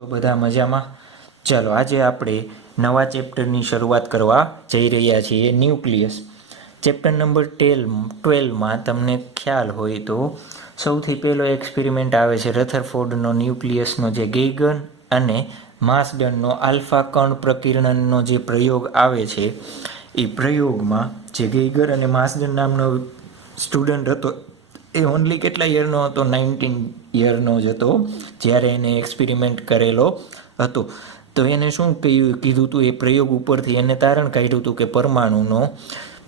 તો બધા મજામાં. ચાલો આજે આપણે નવા ચેપ્ટરની શરૂઆત કરવા જઈ રહ્યા છીએ. ન્યુક્લિયસ ચેપ્ટર નંબર 12માં તમને ખ્યાલ હોય તો સૌથી પહેલો એક્સપેરિમેન્ટ આવે છે રથરફોર્ડનો ન્યુક્લિયસનો, જે ગેઇગર અને માર્સડનનો આલ્ફા કણ પ્રકીર્ણનનો જે પ્રયોગ આવે છે. એ પ્રયોગમાં જે ગેઇગર અને માર્સડન નામનો સ્ટુડન્ટ હતો એ ઓનલી કેટલા યરનો હતો? 19 યરનો જ હતો જ્યારે એને એક્સપેરિમેન્ટ કરેલો હતો. તો એને શું કીધું હતું? એ પ્રયોગ ઉપરથી એને તારણ કાઢ્યું હતું કે પરમાણુનો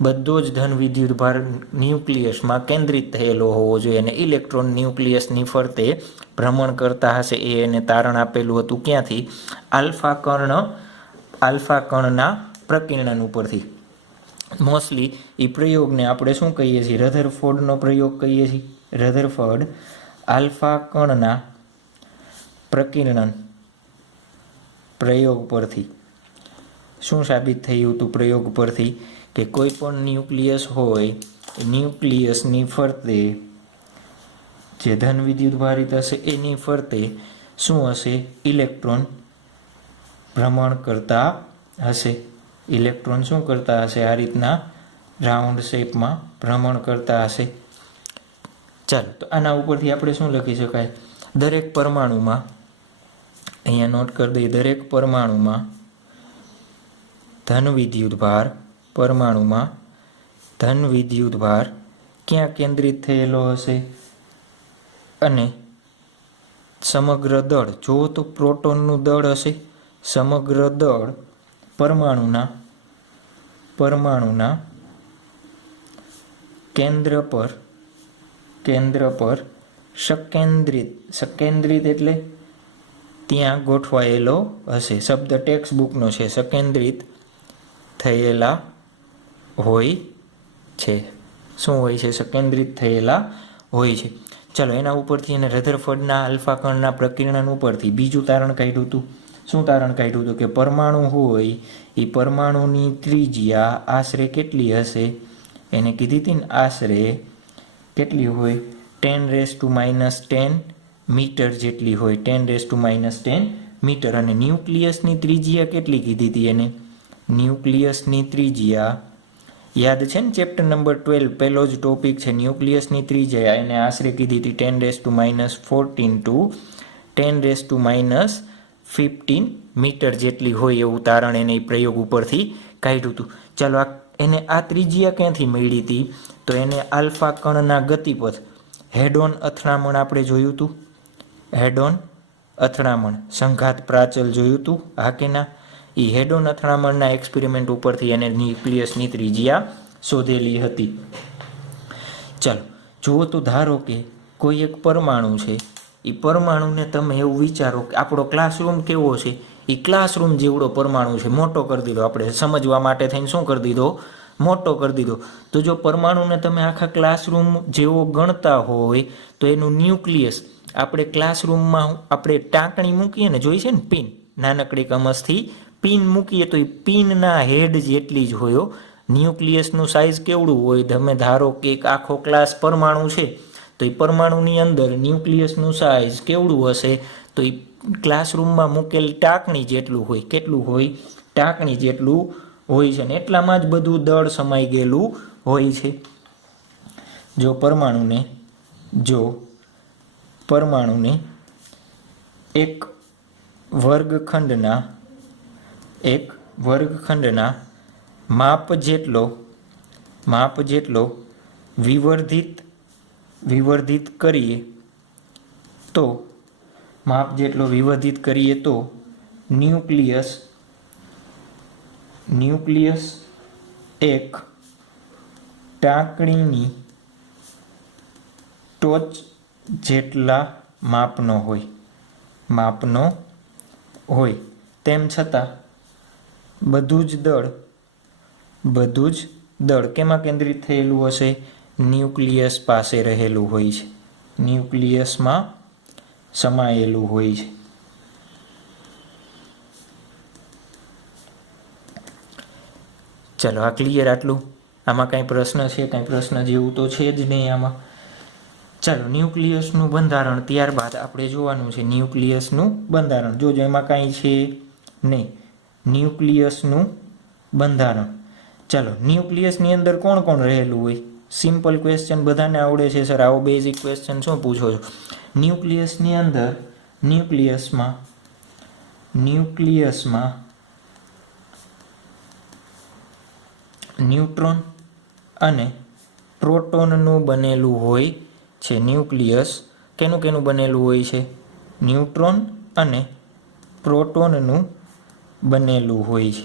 બધો જ ધન વિદ્યુત ભાર ન્યુક્લિયસમાં કેન્દ્રિત થયેલો હોવો જોઈએ અને ઇલેક્ટ્રોન ન્યુક્લિયસની ફરતે ભ્રમણ કરતા હશે. એ એને તારણ આપેલું હતું. ક્યાંથી? આલ્ફા કણના પ્રકીર્ણન ઉપરથી. મોસ્ટલી એ પ્રયોગને આપણે શું કહીએ છીએ? રધરફોર્ડનો પ્રયોગ કહીએ છીએ. રધરફોર્ડ આલ્ફા કણના પ્રકીર્ણન પ્રયોગ પરથી શું સાબિત થયું હતું? પ્રયોગ પરથી કે કોઈ પણ ન્યુક્લિયસ હોય, ન્યુક્લિયસની ફરતે જે ધન વિદ્યુત ભારિત હશે એની ફરતે શું હશે? ઇલેક્ટ્રોન ભ્રમણ કરતા હશે. ઇલેક્ટ્રોન શું કરતા હશે? આ રીતના રાઉન્ડ શેપમાં ભ્રમણ કરતા હશે. ચાલો, તો આના ઉપરથી આપણે શું લખી શકાય? દરેક પરમાણુમાં, અહીંયા નોટ કરી દઈએ, દરેક પરમાણુમાં ધન વિદ્યુત ભાર, પરમાણુમાં ધન વિદ્યુત ભાર ક્યાં કેન્દ્રિત થયેલો હશે? અને સમગ્ર દળ, જો તો પ્રોટોનનું દળ હશે, સમગ્ર દળ પરમાણુના કેન્દ્ર પર સકેન્દ્રિત એટલે ત્યાં ગોઠવાયેલો હશે. શબ્દ ટેક્સ્ટ બુકનો છે. સકેન્દ્રિત થયેલા હોય છે. શું હોય છે? સકેન્દ્રિત થયેલા હોય છે. ચાલો, એના ઉપરથી એને રધરફોર્ડના આલ્ફા કણના પ્રકીર્ણન ઉપરથી બીજું તારણ કાઢ્યું હતું. શું તારણ કાઢ્યું હતું? કે પરમાણુ હોય એ પરમાણુની ત્રિજ્યા આશરે કેટલી હશે? એને કીધી હતી ને, આશરે કેટલી હોય? 10⁻10 મીટર જેટલી હોય. 10⁻10 મીટર. અને ન્યુક્લિયસની ત્રિજ્યા કેટલી કીધી હતી એને? ન્યુક્લિયસની ત્રિજ્યા યાદ છે ને? ચેપ્ટર નંબર 12 પહેલો જ ટોપિક છે ન્યુક્લિયસની ત્રિજ્યા. એને આશરે કીધી હતી 10⁻14 to 10⁻15 મીટર જેટલી હોય એવું તારણ એને પ્રયોગ ઉપરથી કાઢ્યું હતું. ચાલો, એને આ ત્રિજ્યા ક્યાંથી મળી હતી? તો એને આલ્ફા કણના ગતિપથ, હેડ-ઓન અથડામણ આપણે જોયું હતું. હેડ-ઓન અથડામણ, સંઘાત પ્રાચલ જોયું હતું. હા કે ના? એ હેડ-ઓન અથડામણના એક્સપેરિમેન્ટ ઉપરથી એને ન્યુક્લિયસની ત્રિજ્યા શોધેલી હતી. ચાલો, જુઓ તો ધારો કે કોઈ એક પરમાણુ છે. એ પરમાણુને તમે એવું વિચારો કે આપણો ક્લાસરૂમ કેવો છે? એ ક્લાસરૂમ જેવડો પરમાણુ છે. મોટો કરી દીધો, આપણે સમજવા માટે થઈને શું કરી દીધો? મોટો કરી દીધો. તો જો પરમાણુને તમે આખા ક્લાસરૂમ જેવો ગણતા હોય તો એનું ન્યુક્લિયસ, આપણે ક્લાસરૂમમાં આપણે ટાંકણી મૂકીએ ને, જોઈ છે ને, પિન, નાનકડી કમસથી પિન મૂકીએ તો એ પિનના હેડ જેટલી જ હોય. ન્યુક્લિયસનું સાઇઝ કેવડું હોય? તમે ધારો કે એક આખો ક્લાસ પરમાણુ છે તો એ પરમાણુની અંદર ન્યુક્લિયસનું સાઇઝ કેવડું હશે? તો એ ક્લાસરૂમમાં મૂકેલ ટાંકણી જેટલું હોય. કેટલું હોય? ટાંકણી જેટલું હોય છે. ને એટલામાં જ બધું દળ સમાઈ ગયેલું હોય છે. જો પરમાણુને એક વર્ગખંડના માપ જેટલો વિવર્ધિત કરીએ તો ન્યુક્લિયસ એક ટાંકણીની ટોચ જેટલા માપનો હોય. તેમ છતાં બધું જ દળ કેમાં કેન્દ્રિત થયેલું હશે? ન્યુક્લિયસ પાસે રહેલું હોય છે. ન્યુક્લિયસમાં સમાયેલું હોય છે. ચલો, આ ક્લિયર આટલું? આમાં કાંઈ પ્રશ્ન છે? કાંઈ પ્રશ્ન જેવું તો છે જ નહીં આમાં. ચાલો ન્યુક્લિયસનું બંધારણ ત્યારબાદ આપણે જોવાનું છે ન્યુક્લિયસનું બંધારણ. જોજો એમાં કાંઈ છે નહીં. ન્યુક્લિયસનું બંધારણ. ચાલો ન્યુક્લિયસની અંદર કોણ કોણ રહેલું હોય? સિમ્પલ ક્વેશ્ચન બધાને આવડે છે સર, આવો બેઝિક ક્વેશ્ચન શું પૂછો છો? ન્યુક્લિયસની અંદર ન્યુક્લિયસમાં ન્યુટ્રોન અને પ્રોટોનનું બનેલું હોય છે. ન્યુક્લિયસ કેનું બનેલું હોય છે? ન્યુટ્રોન અને પ્રોટોનનું બનેલું હોય છે.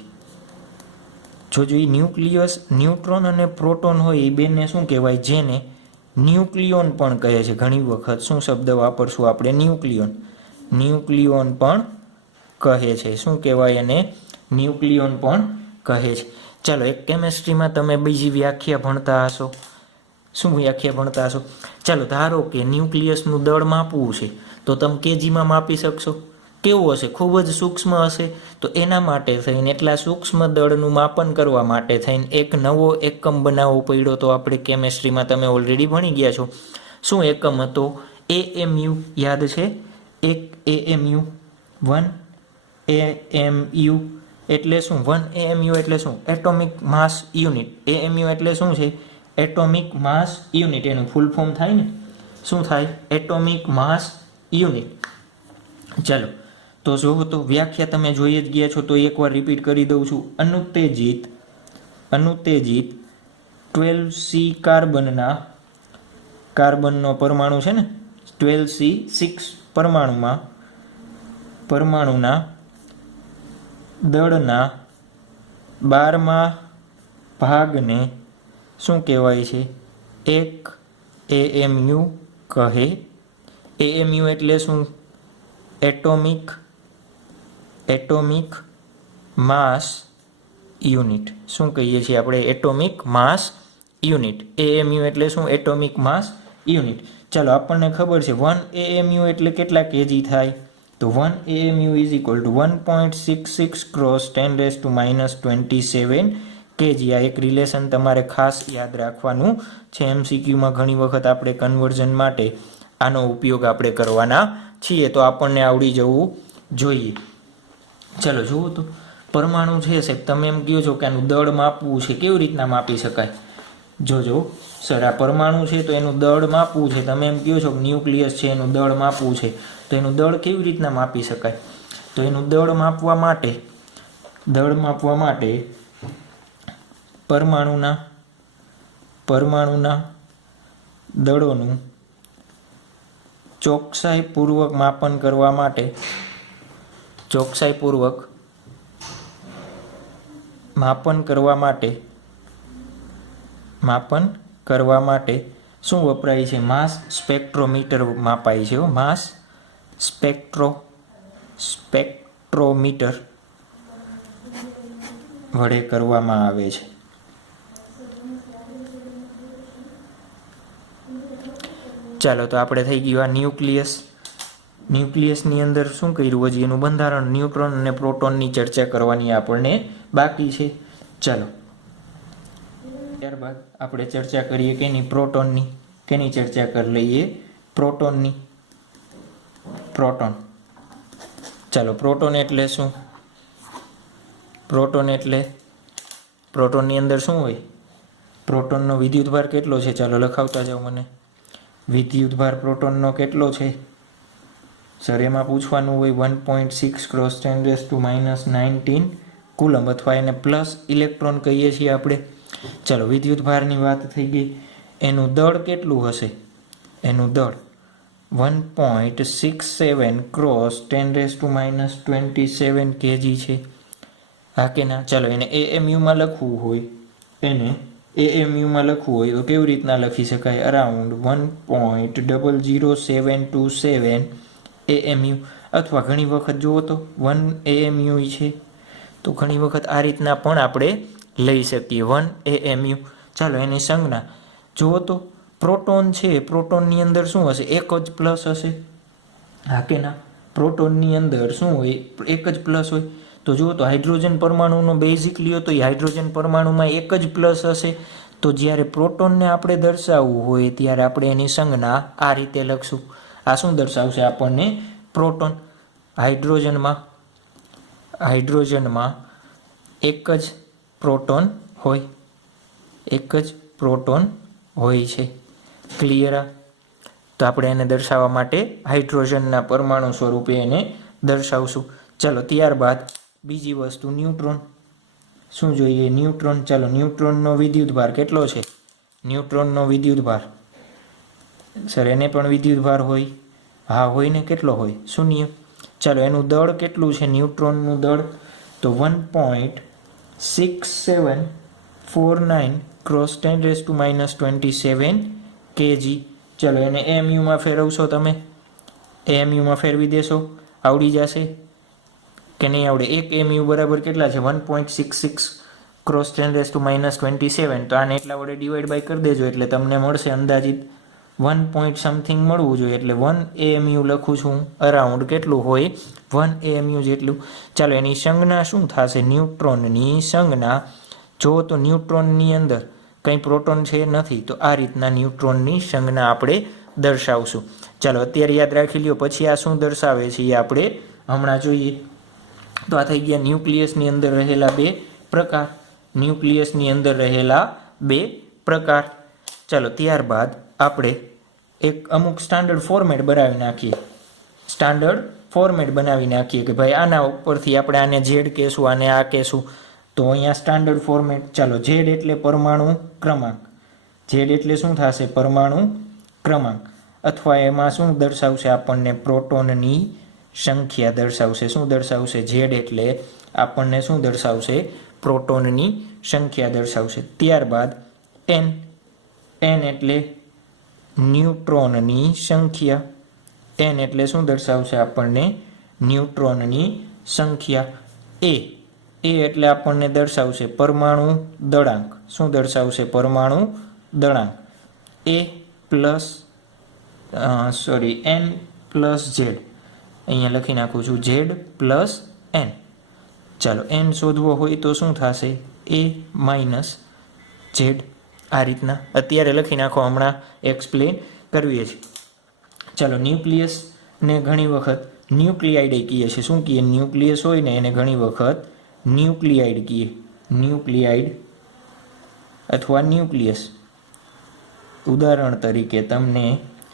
જોજો એ ન્યુક્લિયસ ન્યુટ્રોન અને પ્રોટોન હોય એ બેને શું કહેવાય? જેને ન્યુક્લિયોન પણ કહે છે. ઘણી વખત શું શબ્દ વાપરશું આપણે? ન્યુક્લિયોન પણ કહે છે. શું કહેવાય એને? ન્યુક્લિયોન પણ કહે છે. ચાલો એક કેમેસ્ટ્રીમાં તમે બીજી વ્યાખ્યા ભણતા હશો. શું વ્યાખ્યા ભણતા હશો? ચાલો ધારો કે ન્યુક્લિયસનું દળ માપવું છે તો તમે કેજીમાં માપી શકશો. કેવું હશે? ખૂબ જ સૂક્ષ્મ હશે. તો એના માટે થઈને એટલા સૂક્ષ્મ દળનું માપન કરવા માટે થઈને એક નવો એકમ બનાવવો પડ્યો. તો આપણે કેમેસ્ટ્રીમાં તમે ઓલરેડી ભણી ગયા છો. શું એકમ હતો? AMU યાદ છે? એક AMU 1 AMU એટલે શું? 1 AMU એટલે શું? એટોમિક માસ યુનિટ. AMU એટલે શું છે? એટોમિક માસ યુનિટ. એનું ફૂલ ફોર્મ થાય ને, શું થાય? એટોમિક માસ યુનિટ. ચાલો તો જો તો વ્યાખ્યા તમે જોઈ જ ગયા છો તો એકવાર રિપીટ કરી દઉં છું. અનુત્તેજિત 12C કાર્બનનો પરમાણુ છે ને, 12C6 પરમાણુના દળના 12મા ભાગને શું કહેવાય છે? એક AMU કહે. AMU એટલે શું? એટોમિક માસ યુનિટ. શું કહીએ છીએ આપણે? એટોમિક માસ યુનિટ. AMU એટલે શું? એટોમિક માસ યુનિટ. ચાલો આપણને ખબર છે 1 AMU એટલે કેટલા કેજી થાય? તો 1 AMU is equal to 1.66 cross 10⁻27 KG. આ એક રિલેશન તમારે ખાસ યાદ રાખવાનું છે. MCQમાં ઘણી વખત આપણે કન્વર્ઝન માટે આનો ઉપયોગ આપણે કરવાના છીએ, તો આપણને આવડી જવું જોઈએ. ચલો જુઓ તો પરમાણુ છે સાહેબ, તમે એમ કહો છો કે આનું દળ માપવું છે. કેવી રીતના માપી શકાય? જોજો સર, આ પરમાણુ છે તો એનું દળ માપવું છે. તમે એમ કહો છો કે ન્યુક્લિયસ છે એનું દળ માપવું છે, તો એનું દળ કેવી રીતના માપી શકાય? તો એનું દળ માપવા માટે પરમાણુના દળોનું ચોકસાઈપૂર્વક માપન કરવા માટે શું વપરાય છે? માસ સ્પેક્ટ્રોમીટર માપાય છે. માસ સ્પેક્ટ્રોમીટર વડે કરવામાં આવે છે. ચાલો તો આપણે થઈ ગયું આ ન્યુક્લિયસની અંદર શું કર્યું? હજી એનું બંધારણ, ન્યુટ્રોન અને પ્રોટોનની ચર્ચા કરવાની આપણને બાકી છે. ચાલો ત્યારબાદ આપણે ચર્ચા કરીએ કેની? પ્રોટોનની. કેની ચર્ચા કરી લઈએ? પ્રોટોનની. પ્રોટોન. ચાલો પ્રોટોન એટલે શું? પ્રોટોનની અંદર શું હોય? પ્રોટોનનો વિદ્યુતભાર કેટલો છે? ચાલો લખાવતા જાઓ મને. વિદ્યુતભાર પ્રોટોનનો કેટલો છે? સર એમાં પૂછવાનું હોય 1.6 ક્રોસ 10⁻19 કુલમ, અથવા એને પ્લસ ઇલેક્ટ્રોન કહીએ છીએ આપણે. ચાલો વિદ્યુતભારની વાત થઈ ગઈ. એનું દળ કેટલું હશે? એનું દળ 1.67 ક્રોસ 10⁻27 kg છે. હા કે ના? ચાલો એને AMUમાં લખવું હોય તો કેવી રીતના લખી શકાય? અરાઉન્ડ 1.00727 AMU, અથવા ઘણી વખત જુઓ તો 1 AMU છે તો ઘણી વખત આ રીતના પણ આપણે લઈ શકીએ 1 AMU. ચાલો એની સંજ્ઞા જુઓ તો પ્રોટોન છે, પ્રોટોનની અંદર શું હશે? એક જ પ્લસ હશે. હા કે ના? પ્રોટોનની અંદર શું હોય? એક જ પ્લસ હોય. તો જુઓ તો હાઇડ્રોજન પરમાણુનો બેઝિક લ્યો તો એ હાઇડ્રોજન પરમાણુમાં એક જ પ્લસ હશે. તો જ્યારે પ્રોટોનને આપણે દર્શાવવું હોય ત્યારે આપણે એની સંજ્ઞા આ રીતે લખશું. આ શું દર્શાવશે આપણને? પ્રોટોન. હાઇડ્રોજનમાં એક જ પ્રોટોન હોય, એક જ પ્રોટોન હોય છે. ક્લિયર? તો આપણે એને દર્શાવવા માટે હાઇડ્રોજનના પરમાણુ સ્વરૂપે એને દર્શાવશું. ચાલો ત્યારબાદ બીજી વસ્તુ ન્યુટ્રોન. શું જોઈએ? ન્યુટ્રોન. ચાલો ન્યુટ્રોનનો વિદ્યુતભાર કેટલો છે? ન્યુટ્રોનનો વિદ્યુતભાર, સર એને પણ વિદ્યુતભાર હોય? હા હોય ને. કેટલો હોય? 0. ચાલો એનું દળ કેટલું છે? ન્યુટ્રોનનું દળ તો 1.6749 × 10⁻⁻27 kg. ચાલો એને એમયુમાં ફેરવશો તમે, એમયુમાં ફેરવી દેશો, આવડી જશે કે નહીં આવડે? 1 એમયુ બરાબર કેટલા છે? 1.66 × 10⁻⁻27. તો આને એટલા વડે ડિવાઈડ બાય કરી દેજો એટલે તમને મળશે અંદાજિત 1 પોઈન્ટ સમથિંગ મળવું જોઈએ. એટલે 1 એમયુ લખું છું, અરાઉન્ડ કેટલું હોય? 1 એમયુ જેટલું. ચાલો એની સંજ્ઞા શું થશે? ન્યુટ્રોનની સંજ્ઞા જો તો ન્યુટ્રોનની અંદર કંઈ પ્રોટોન છે નથી, તો આ રીતના ન્યુટ્રોનની સંજ્ઞા આપણે દર્શાવશું. ચાલો અત્યારે યાદ રાખી લ્યો. પછી આ શું દર્શાવે છે એ આપણે હમણાં જોઈએ. તો આ થઈ ગયા ન્યુક્લિયસની અંદર રહેલા બે પ્રકાર. ન્યુક્લિયસની અંદર રહેલા બે પ્રકાર. ચાલો ત્યારબાદ આપણે એક અમુક સ્ટાન્ડર્ડ ફોર્મેટ બનાવી નાખીએ. સ્ટાન્ડર્ડ ફોર્મેટ બનાવી નાખીએ કે ભાઈ આના ઉપરથી આપણે આને ઝેડ કહેશું, આને આ કહેશું. તો અહીંયા સ્ટાન્ડર્ડ ફોર્મેટ. ચાલો ઝેડ એટલે પરમાણુ ક્રમાંક. ઝેડ એટલે શું થશે? પરમાણુ ક્રમાંક. અથવા એમાં શું દર્શાવશે આપણને? પ્રોટોનની સંખ્યા દર્શાવશે. શું દર્શાવશે? ઝેડ એટલે આપણને શું દર્શાવશે? પ્રોટોનની સંખ્યા દર્શાવશે. ત્યારબાદ એન. એન એટલે ન્યુટ્રોનની સંખ્યા. એન એટલે શું દર્શાવશે આપણને? ન્યુટ્રોનની સંખ્યા. એ. એ એટલે આપણને દર્શાવશે પરમાણુ દળાંક. શું દર્શાવશે? પરમાણુ દળાંક. એ પ્લસ એન પ્લસ ઝેડ. અહીંયા લખી નાખું છું ઝેડ પ્લસ એન. ચાલો એન શોધવો હોય તો શું થશે? એ માઇનસ ઝેડ. આ રીતના અત્યારે લખી નાખો, હમણાં એક્સપ્લેન કરવીએ છીએ. ચાલો ન્યુક્લિયસને ઘણી વખત ન્યુક્લિયાઇડ કહીએ છીએ. શું કહીએ? ન્યુક્લિયસ હોય ને એને ઘણી વખત ન્યુક્લિયાઇડ કહીએ. ન્યુક્લિયાઇડ અથવા ન્યુક્લિયસ. ઉદાહરણ તરીકે તમને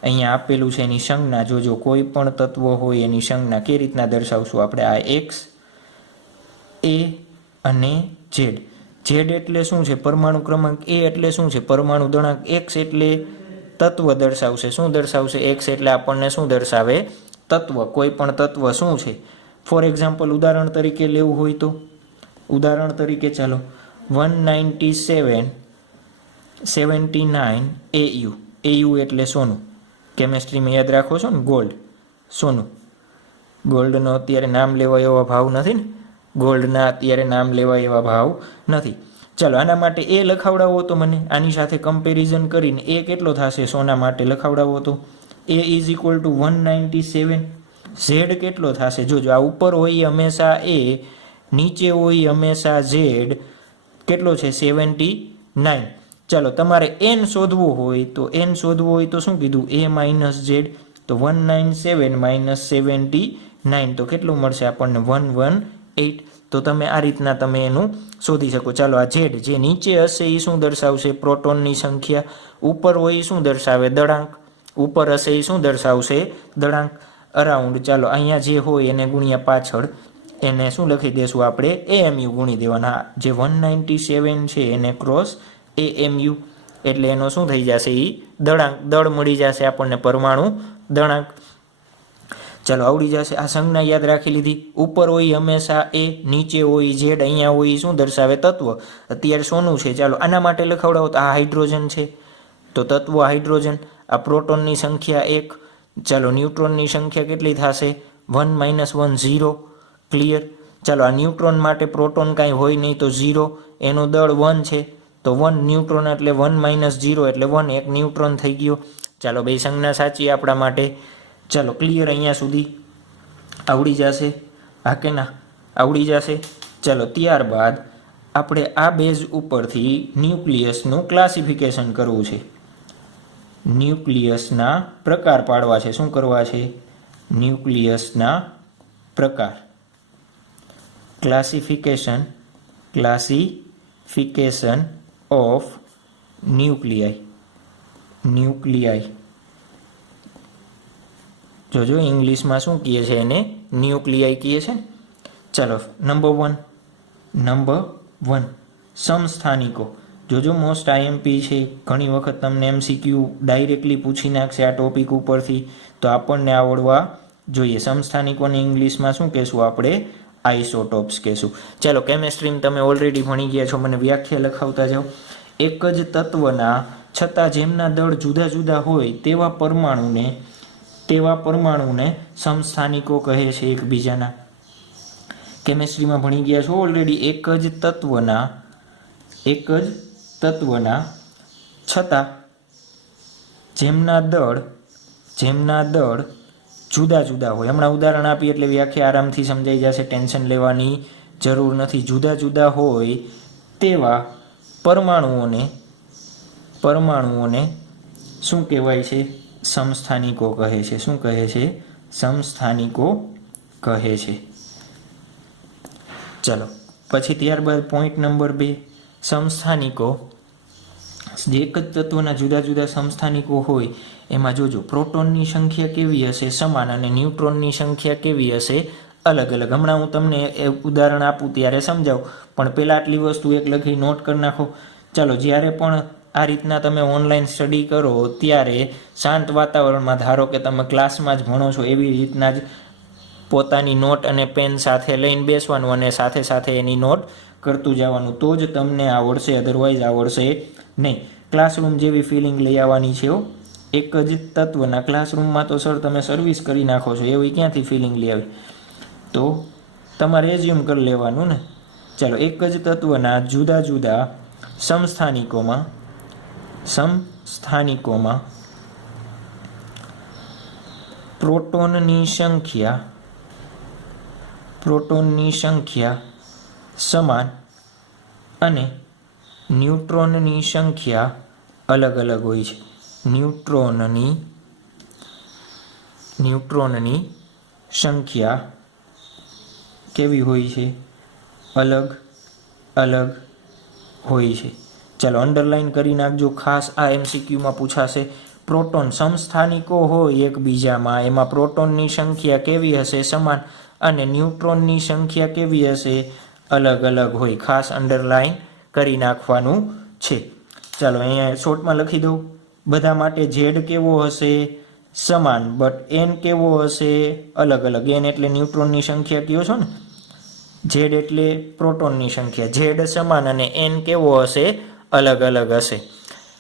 અહીંયા આપેલું છે એની સંજ્ઞા જોજો. કોઈ પણ તત્વ હોય એની સંજ્ઞા કઈ રીતના દર્શાવશું આપણે? આ એક્સ, એ અને ઝેડ. ઝેડ એટલે શું છે? પરમાણુ ક્રમાંક. એ એટલે શું છે? પરમાણુ દળાંક. એક્સ એટલે તત્વ દર્શાવશે. શું દર્શાવશે? એક્સ એટલે આપણને શું દર્શાવે? તત્વ. કોઈ પણ તત્વ શું છે? ફોર એક્ઝામ્પલ ઉદાહરણ તરીકે લેવું હોય તો ઉદાહરણ તરીકે ચાલો 197.79 AU. AU એટલે સોનું. કેમેસ્ટ્રીમાં યાદ રાખો છો ને? ગોલ્ડ, સોનું. ગોલ્ડનો અત્યારે નામ લેવા એવા ભાવ નથી ને? ગોલ્ડના અત્યારે નામ લેવા એવા ભાવ નથી. ચાલો આના માટે એ લખાવડાવો તો મને, આની સાથે કમ્પેરિઝન કરીને એ કેટલો થશે સોના માટે? લખાવડાવો તો એ ઇઝ ઇક્વલ ટુ 197. ઝેડ કેટલો થશે? જોજો આ ઉપર હોય હંમેશા એ, નીચે હોય હંમેશા ઝેડ. કેટલો છે? 79. ચાલો તમારે એન શોધવું હોય તો એન શોધવું હોય તો શું કીધું? એ માઇનસ ઝેડ. તો 197 માઇનસ 79 તો કેટલું મળશે આપણને? 118. તો તમે આ રીતના તમે એનું શોધી શકો. ચાલો આ ઝેડ જે નીચે હશે એ શું દર્શાવશે? પ્રોટોનની સંખ્યા. ઉપર હોય એ શું દર્શાવે? દળાંક. ઉપર હશે એ શું દર્શાવશે? દળાંક. અરાઉન્ડ. ચાલો અહીંયા જે હોય એને ગુણ્યા પાછળ એને શું લખી દેશું આપણે? એએમયુ ગુણી દેવાના. જે 197 છે એને ક્રોસ એએમયુ એટલે એનો શું થઈ જશે? એ દળાંક. દળ મળી જશે આપણને, પરમાણુ દળાંક. ચાલો આવડી જશે. આ સંજ્ઞા યાદ રાખી લીધી. ઉપર હોય હંમેશા એ, નીચે હોય ઝેડ, અહીંયા હોય શું દર્શાવે? તત્વ. અત્યારે સોનું છે. ચાલો આના માટે લખાવડાવો તો આ હાઇડ્રોજન છે તો તત્વ હાઇડ્રોજન. આ પ્રોટોનની સંખ્યા 1. ચાલો ન્યુટ્રોનની સંખ્યા કેટલી થશે? 1 - 1 0. ક્લિયર? ચાલો આ ન્યુટ્રોન માટે પ્રોટોન કાંઈ હોય નહીં તો 0. એનું દળ 1 છે તો 1 ન્યુટ્રોન એટલે 1 - 0 એટલે 1. એક ન્યુટ્રોન થઈ ગયો. ચાલો બે સંજ્ઞા સાચી આપણા માટે. ચાલો ક્લિયર? અહીંયા સુધી આવડી જશે? હા કે ના? આવડી જશે. ચાલો ત્યારબાદ આપણે આ બેઝ ઉપરથી ન્યુક્લિયસનું ક્લાસિફિકેશન કરવું છે, ન્યુક્લિયસના પ્રકાર પાડવા છે. શું કરવા છે? ન્યુક્લિયસના પ્રકાર. Classification of nuclei. જોજો ઇંગ્લિશમાં શું કહે છે, એને ન્યુક્લિયાઈ કહે છે. ચાલો નંબર વન સમસ્થાનિકો. જોજો મોસ્ટ આઈએમપી છે, ઘણી વખત તમને એમસીક્યુ ડાયરેક્ટલી પૂછી નાખશે આ ટોપિક ઉપરથી, તો આપણને આવડવા જોઈએ. સમસ્થાનિકોને ઇંગ્લિશમાં શું કહેશું આપણે? આઇસોટોપ્સ કહેશું. ચાલો કેમેસ્ટ્રીમાં તમે ઓલરેડી ભણી ગયા છો, મને વ્યાખ્યા લખાવતા જાઓ. એક જ તત્વના છતાં જેમના દળ જુદા જુદા હોય તેવા પરમાણુને સમસ્થાનિકો કહે છે એકબીજાના. કેમેસ્ટ્રીમાં ભણી ગયા છો ઓલરેડી. એક જ તત્વના છતાં જેમના દળ જુદા જુદા હોય. હમણાં ઉદાહરણ આપી એટલે વ્યાખ્યા આરામથી સમજાઈ જશે, ટેન્શન લેવાની જરૂર નથી. જુદા જુદા હોય તેવા પરમાણુઓને શું કહેવાય છે? સમસ્થાનિકો કહે છે. શું કહે છે? સમસ્થાનિકો કહે છે. ચલો પછી ત્યારબાદ પોઈન્ટ નંબર 2, સમસ્થાનિકો. જે એક જ તત્વના જુદા જુદા સમસ્થાનિકો હોય એમાં જોજો પ્રોટોનની સંખ્યા કેવી હશે? સમાન. અને ન્યુટ્રોનની સંખ્યા કેવી હશે? અલગ અલગ. હમણાં હું તમને ઉદાહરણ આપું ત્યારે સમજાવું, પણ પહેલાં આટલી વસ્તુ એક લખી નોટ કરી નાખો. ચાલો જ્યારે પણ આ રીતના તમે ઓનલાઈન સ્ટડી કરો ત્યારે શાંત વાતાવરણમાં, ધારો કે તમે ક્લાસમાં જ ભણો છો એવી રીતના જ પોતાની નોટ અને પેન સાથે લઈને બેસવાનું અને સાથે સાથે એની નોટ કરતું જવાનું, તો જ તમને આવડશે, અધરવાઇઝ આવડશે નહીં. ક્લાસરૂમ જેવી ફિલિંગ લઈ આવવાની છે. એક જ તત્વના ક્લાસરૂમમાં તો સર તમે સર્વિસ કરી નાખો છો, એવી ક્યાંથી ફિલિંગ લઈ આવી? તો તમારે એઝ્યુમ કરી લેવાનું ને. ચાલો, એક જ તત્વના જુદા જુદા સમસ્થાનિકોમાં પ્રોટોનની સંખ્યા સમાન અને ન્યુટ્રોનની સંખ્યા અલગ અલગ હોય છે. ન્યુટ્રોનની સંખ્યા કેવી હોય છે? અલગ અલગ હોય છે. ચાલો અંડરલાઈન કરી નાખજો, ખાસ આ એમસીક્યુમાં પૂછાશે. પ્રોટોન સમસ્થાનિકો હોય એકબીજામાં, એમાં પ્રોટોનની સંખ્યા કેવી હશે? સમાન. અને ન્યુટ્રોનની સંખ્યા કેવી હશે? અલગ અલગ હોય. ખાસ અંડરલાઈન કરી નાખવાનું છે. ચાલો અહીંયા શોર્ટમાં લખી દઉં. બધા માટે ઝેડ કેવો હશે? સમાન. બટ એન કેવો હશે? અલગ અલગ. એન એટલે ન્યુટ્રોનની સંખ્યા કયો છો ને, ઝેડ એટલે પ્રોટોનની સંખ્યા. ઝેડ સમાન અને એન કેવો હશે? અલગ અલગ હશે.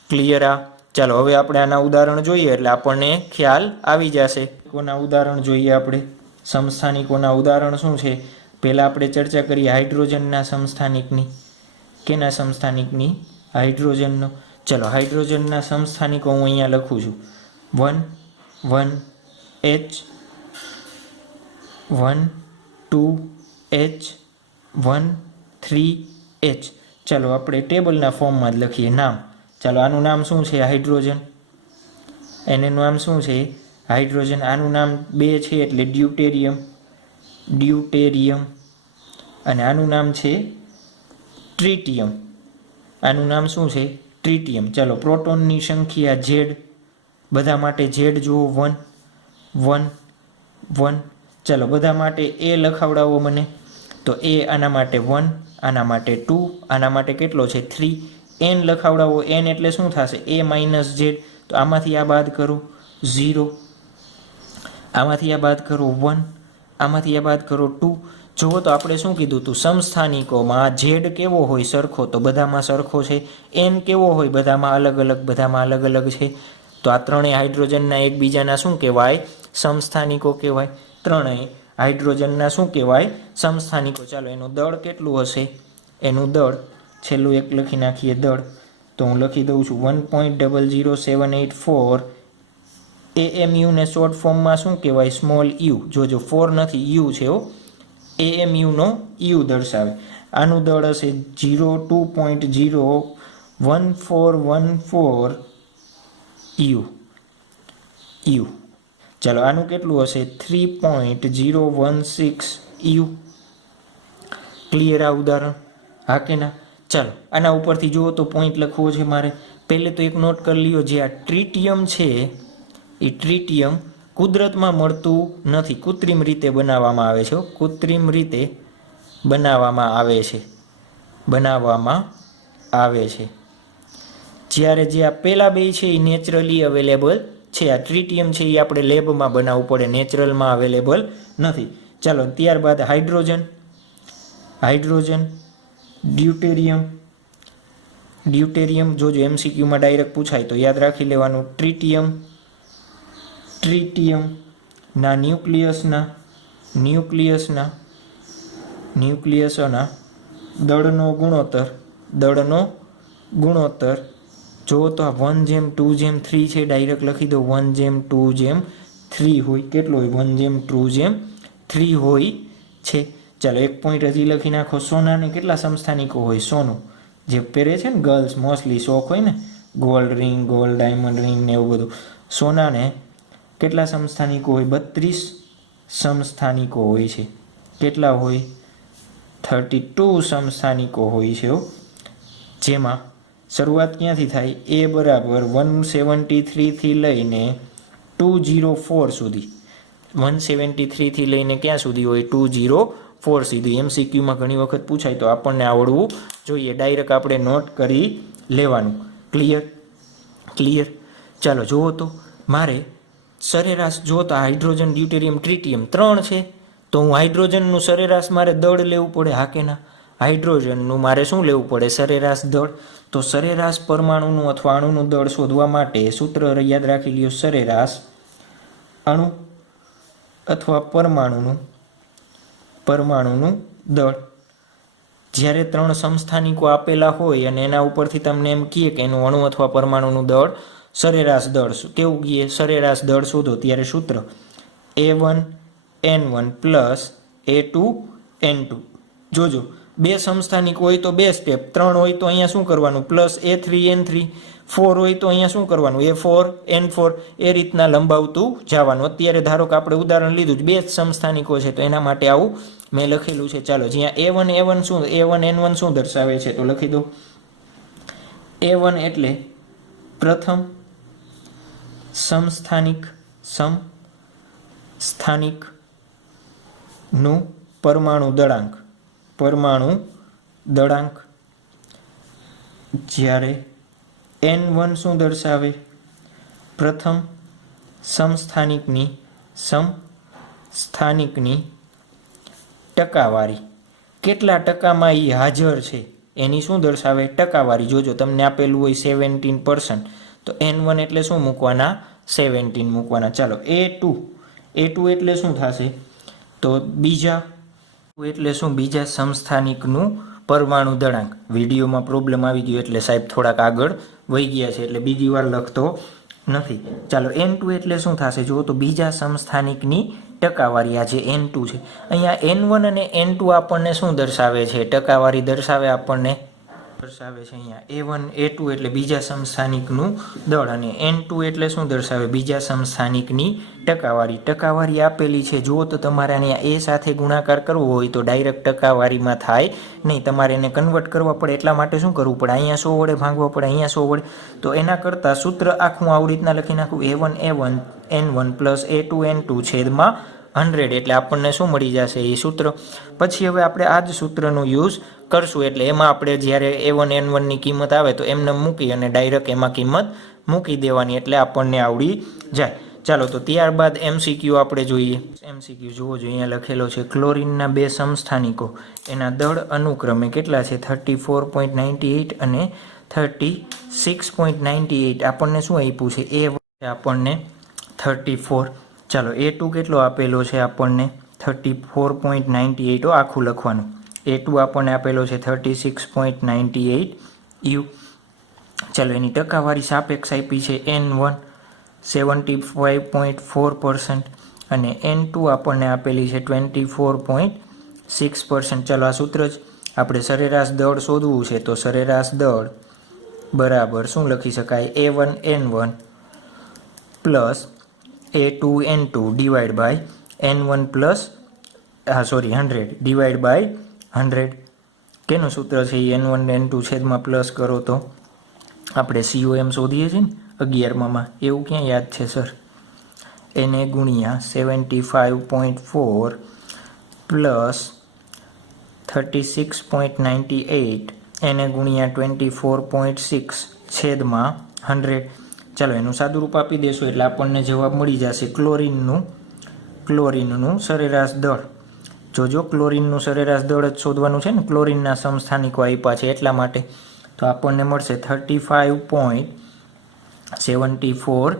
ક્લિયર આ? ચાલો હવે આપણે આના ઉદાહરણ જોઈએ એટલે આપણને ખ્યાલ આવી જશે. કોના ઉદાહરણ જોઈએ આપણે? સમસ્થાનિકોના ઉદાહરણ શું છે? પહેલાં આપણે ચર્ચા કરીએ હાઇડ્રોજનના સમસ્થાનિકની. કેના સમસ્થાનિકની? હાઇડ્રોજનનો. ચલો હાઇડ્રોજનના સમસ્થાનિકો હું અહીંયા લખું છું. 1H 1 2H 1 3H. ચાલો આપણે ટેબલના ફોર્મમાં જ લખીએ નામ. ચાલો આનું નામ શું છે? હાઇડ્રોજન. એનું નામ શું છે? હાઇડ્રોજન. આનું નામ 2 છે એટલે ડ્યુટેરિયમ. અને આનું નામ છે ટ્રિટિયમ. આનું નામ શું છે? ટ્રિટિયમ. ચાલો પ્રોટોનની સંખ્યા ઝેડ. બધા માટે ઝેડ જુઓ 1 1 1. ચાલો બધા માટે એ લખાવડાવો મને. તો એ આના માટે 1, આના માટે 2, આના માટે કેટલો છે? 3. એન લખાવડાવો. એન એટલે શું થશે? એ માઇનસ ઝેડ. તો આમાંથી આ બાદ કરો 0, આમાંથી આ બાદ કરો 1, આમાંથી આ બાદ કરો 2. જુઓ તો આપણે શું કીધું હતું? સમસ્થાનિકોમાં ઝેડ કેવો હોય? સરખો. તો બધામાં સરખો છે. એન કેવો હોય? બધામાં અલગ અલગ. બધામાં અલગ અલગ છે. તો આ ત્રણેય હાઇડ્રોજનના એકબીજાના શું કહેવાય? સમસ્થાનિકો કહેવાય. ત્રણેય હાઇડ્રોજનના શું કહેવાય? સમસ્થાનિકો. ચાલો એનું દળ કેટલું હશે? એનું દળ છેલ્લું એક લખી નાખીએ દળ. તો હું લખી દઉં છું 1.00784. AMU ને શોર્ટ ફોર્મમાં શું કહેવાય? Small you. જોજો 4 નથી, યુ છે. AMU નો યુ દર્શાવે. આનું દળ હશે 02.01414 યુ યુ. ચાલો આનું કેટલું હશે 3.016 યુ. ક્લિયર આ ઉદાહરણ? હા કે ના? ચાલો આના ઉપરથી જુઓ તો પોઈન્ટ લખવો છે મારે. પહેલે તો એક નોટ કરી લ્યો, જે આ ટ્રિટિયમ છે એ ટ્રિટિયમ કુદરતમાં મળતું નથી, કૃત્રિમ રીતે બનાવવામાં આવે છે. કૃત્રિમ રીતે બનાવવામાં આવે છે. જ્યારે જે આ પહેલા બે છે એ નેચરલી અવેલેબલ છે. આ ટ્રિટિયમ છે એ આપણે લેબમાં બનાવવું પડે, નેચરલમાં અવેલેબલ નથી. ચાલો ત્યારબાદ હાઇડ્રોજન, ડ્યુટેરિયમ જોજો MCQમાં ડાયરેક્ટ પૂછાય તો યાદ રાખી લેવાનું. ટ્રિટિયમના ન્યુક્લિયસના દળનો ગુણોત્તર જો તો આ 1:2:3 છે, ડાયરેક્ટ લખી દો 1:2:3 હોય. કેટલો હોય? 1:2:3 હોય છે. ચાલો એક પોઈન્ટ હજી લખી નાખો. સોનાને કેટલા સમસ્થાનિકો હોય? સોનું જે પહેરે છે ને ગર્લ્સ, મોસ્ટલી શોખ હોય ને, gold ring, gold diamond ring ને એવું બધું. સોનાને કેટલા સમસ્થાનિકો હોય? 32 સમસ્થાનિકો હોય છે. કેટલા હોય? 32 સમસ્થાનિકો હોય છે. જેમાં શરૂઆત ક્યાંથી થાય? એ બરાબર 173 થી લઈને 204 સુધી. 173 થી લઈને ક્યાં સુધી હોય? 204 સુધી. MCQમાં ઘણી વખત પૂછાય તો આપણને આવડવું જોઈએ. ડાયરેક્ટ આપણે નોટ કરી લેવાનું. ક્લિયર? ચાલો જુઓ તો મારે સરેરાશ જો તો હાઇડ્રોજન, ડ્યુટેરિયમ, ટ્રિટિયમ 3 છે તો હું હાઇડ્રોજનનું સરેરાશ મારે દળ લેવું પડે. હા કે ના? હાઇડ્રોજનનું મારે શું લેવું પડે? સરેરાશ દળ. તો સરેરાશ પરમાણુનું અથવા અણુનું દળ શોધવા માટે સૂત્ર યાદ રાખી લ્યો. સરેરાશ અણુ અથવા પરમાણુનું દળ. જ્યારે 3 સમસ્થાનિકો આપેલા હોય અને એના ઉપરથી તમને એમ કહે કે એનું અણુ અથવા પરમાણુનું દળ, સરેરાશ દળ કેવું કહે? સરેરાશ દળ શોધો. ત્યારે સૂત્ર A1N1 પ્લસ A2N2. જોજો 2 સમસ્થાનિક હોય તો 2 સ્ટેપ, 3 હોય તો અહીંયા શું કરવાનું? પ્લસ A3N3, 4 હોય તો અહીંયા શું કરવાનું? A4N4. એ રીતના લંબાવતું જવાનું. અત્યારે ધારો કે આપણે ઉદાહરણ લીધું જ 2 સમસ્થાનિકો છે તો એના માટે આવું મેં લખેલું છે. ચાલો જ્યાં A1N1 શું દર્શાવે છે તો લખી દો. A1 એટલે પ્રથમ સમસ્થાનિકનું પરમાણુ દળાંક. જ્યારે N1 શું દર્શાવે? પ્રથમ સમસ્થાનિકની ટકાવારી. કેટલા ટકામાં એ હાજર છે એની શું દર્શાવે? ટકાવારી. જોજો તમને આપેલું હોય 17%, તો N1 એટલે શું મૂકવાના? 17 મૂકવાના. ચાલો A2 એટલે શું થશે? તો બીજા સમસ્થાનિકનું પરમાણુ દળાંક. વિડીયોમાં પ્રોબ્લેમ આવી ગયો એટલે સાહેબ થોડાક આગળ વહી ગયા છે એટલે બીજી વાર લખતો નથી. ચાલો N2 એટલે શું થશે? જુઓ તો બીજા સમસ્થાનિકની ટકાવારી. આ જે N2 છે, અહીંયા N1 અને N2 આપણને શું દર્શાવે છે? ટકાવારી દર્શાવે આપણને. દર્શાવે છે અહીંયા A1 A2 એટલે બીજા સમસ્થાનિકનું દળ, અને N2 એટલે શું દર્શાવે? બીજા સમસ્થાનિકની ટકાવારી આપેલી છે. જુઓ તો તમારે અહીંયા A સાથે ગુણાકાર કરવો હોય તો ડાયરેક્ટ ટકાવારીમાં થાય નહીં, તમારે એને કન્વર્ટ કરવા પડે. એટલા માટે શું કરવું પડે? અહીંયા 100 વડે ભાંગવા પડે, અહીંયા 100 વડે. તો એના કરતાં સૂત્ર આખું આવી રીતના લખી નાખું. A1N1 પ્લસ A2N2 છેદમાં 100 એટલે આપણને શું મળી જશે? એ સૂત્ર. પછી હવે આપણે આ જ સૂત્રનો યુઝ કરશું. એટલે એમાં આપણે જ્યારે A1N1ની કિંમત આવે તો એમને મૂકી અને ડાયરેક્ટ એમાં કિંમત મૂકી દેવાની એટલે આપણને આવડી જાય. ચાલો તો ત્યારબાદ MCQ આપણે જોઈએ. MCQ જુઓ જો અહીંયા લખેલો છે ક્લોરીનના 2 સમસ્થાનિકો એના દળ અનુક્રમે કેટલા છે? 34.98 અને 36.98. આપણને શું આપ્યું છે? A આપણને 34. ચાલો A2 કેટલો આપેલો છે આપણને? 34.98. આખું લખવાનું. A2 આપણને આપેલો છે 36.98 યુ. ચાલો એની ટકાવારી સાપેક્ષ આપી છે N1 75.4% અને N2 આપણને આપેલી છે 24.6%. ચાલો આ સૂત્ર જ આપણે સરેરાશ દળ શોધવું છે તો સરેરાશ દળ બરાબર શું લખી શકાય A1N1 plus A2N2 divide by N1 plus 100 divide by 100. કેનું સૂત્ર છે N1 N2 છેદમાં પ્લસ કરો તો આપણે COM શોધીએ છીએ ને 11માં, એવું ક્યાં યાદ છે સર? એને ગુણ્યા 75.4 પ્લસ 36.98 એને ગુણ્યા 24.6 છેદમાં 100. ચાલો એનું સાદું રૂપ આપી દેશું એટલે આપણને જવાબ મળી જશે ક્લોરીનનું સરેરાશ દળ. જો ક્લોરીનનું સરેરાશ દળ જ શોધવાનું છે ને, ક્લોરીનના સમસ્થાનિકો આપ્યા છે એટલા માટે, તો આપણને મળશે 35.74